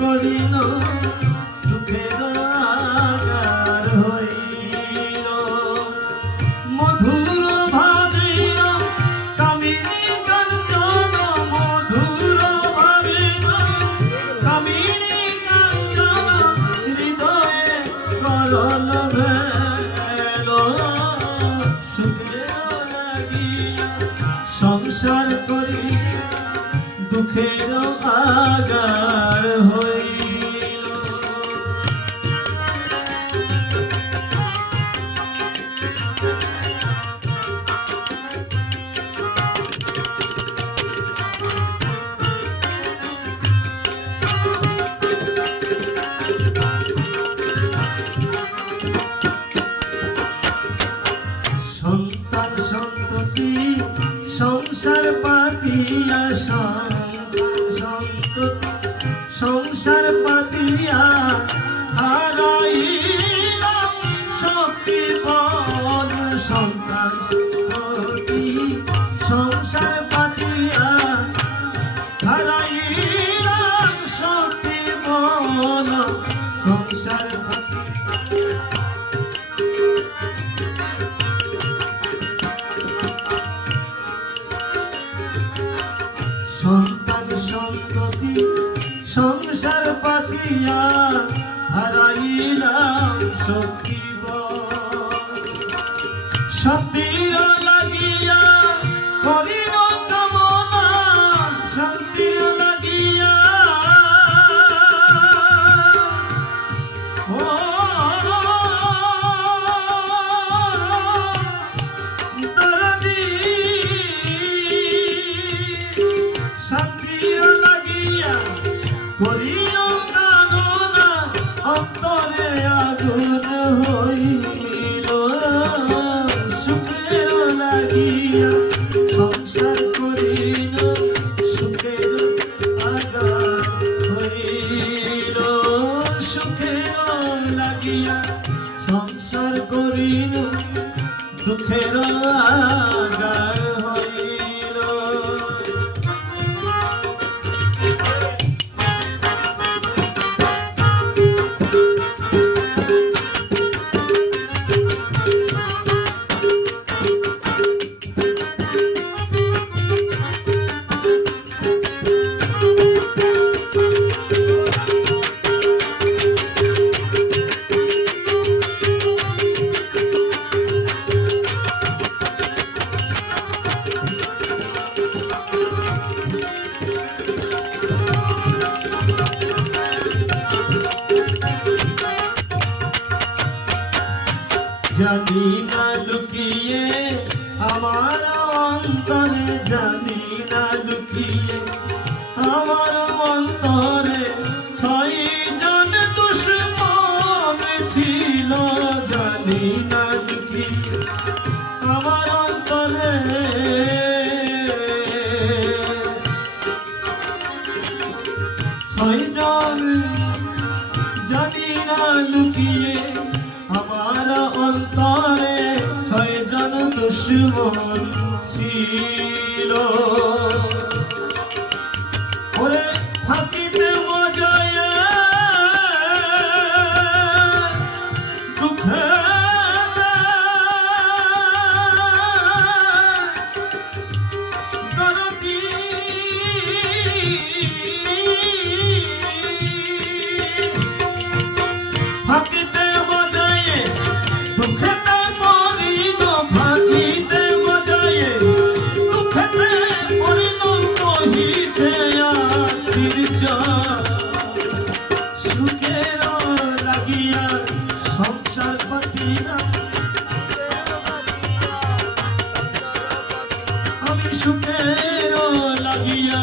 করিল, দুঃখের আগার হইল। মধুর ভাবির কামিনী কাঞ্চন, মধুর ভাবির কামিনী কাঞ্চন, হৃদয়ে করল ভেল সুখের লাগিয়া সংসার করি দুঃখের আগার হইল সংসার সন্তান সন্ততি সংসার পাতিয়া হারাইলাম শক্তি আগুন হইল। সুখের লাগিয়া সংসার করিল। সুখের আগার হইল। সুখের লাগিয়া সংসার করিল। জানি না লুকিয়ে, আমার অন্তরে জানি না লুকিয়ে, আমার অন্তরে ছয় জন দুশ্মন ছিল, জানি না দুশ্মন ছিল। সুখের লাগিয়া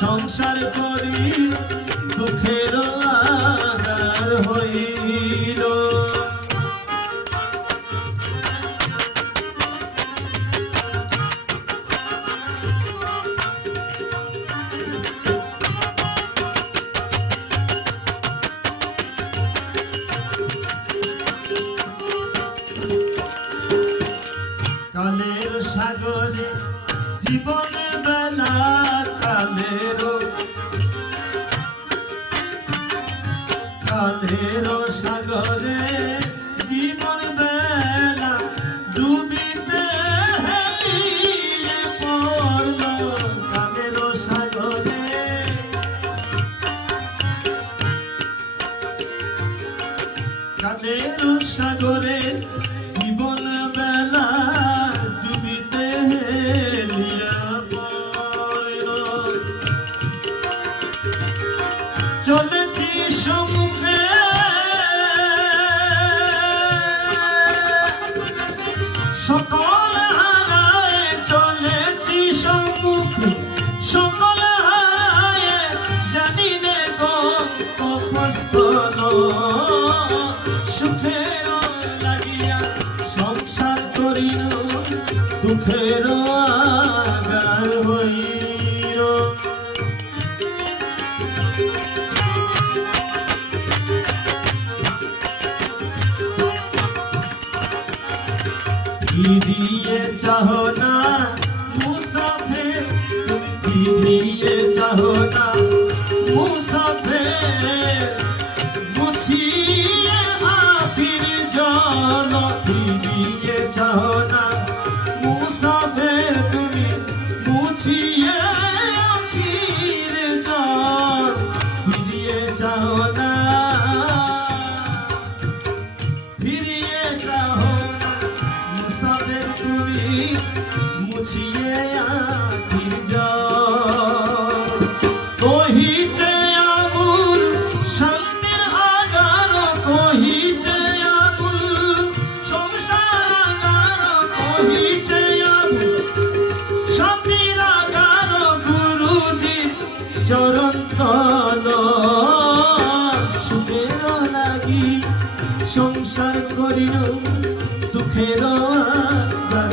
সংসার করি দুঃখের আগার হইল। কালের সাগরে জীবনে বেলা কালের কালের সাগরে চলেছি সম্মুখে সকল হারায় চলেছি সম্মুখে সকল হারায়, জানি নে সুখের লাগিয়া সংসার করিল দুঃখের ফিরিয়ে চাহো না, মুসাফে তুমি ফিরিয়ে চাহো না, মুসাফে মুছিয়ে আখির জন ফিরিয়ে চাহো না, মুসাফে তুমি মুছিয়ে কহিছে আগুন শান্তির আগার কহিছে আগুন সংসার আগার কহিছে আগুন শান্তির আগার গুরুজি চরণ তল। সুখের লাগি সংসার করিল দুঃখের আগার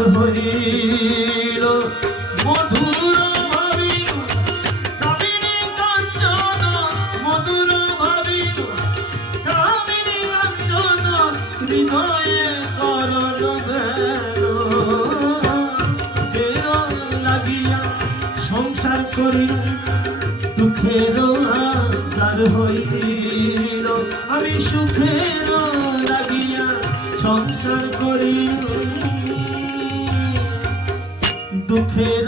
আকার হইল আমি লাগিয়া সংসার করি। দুঃখের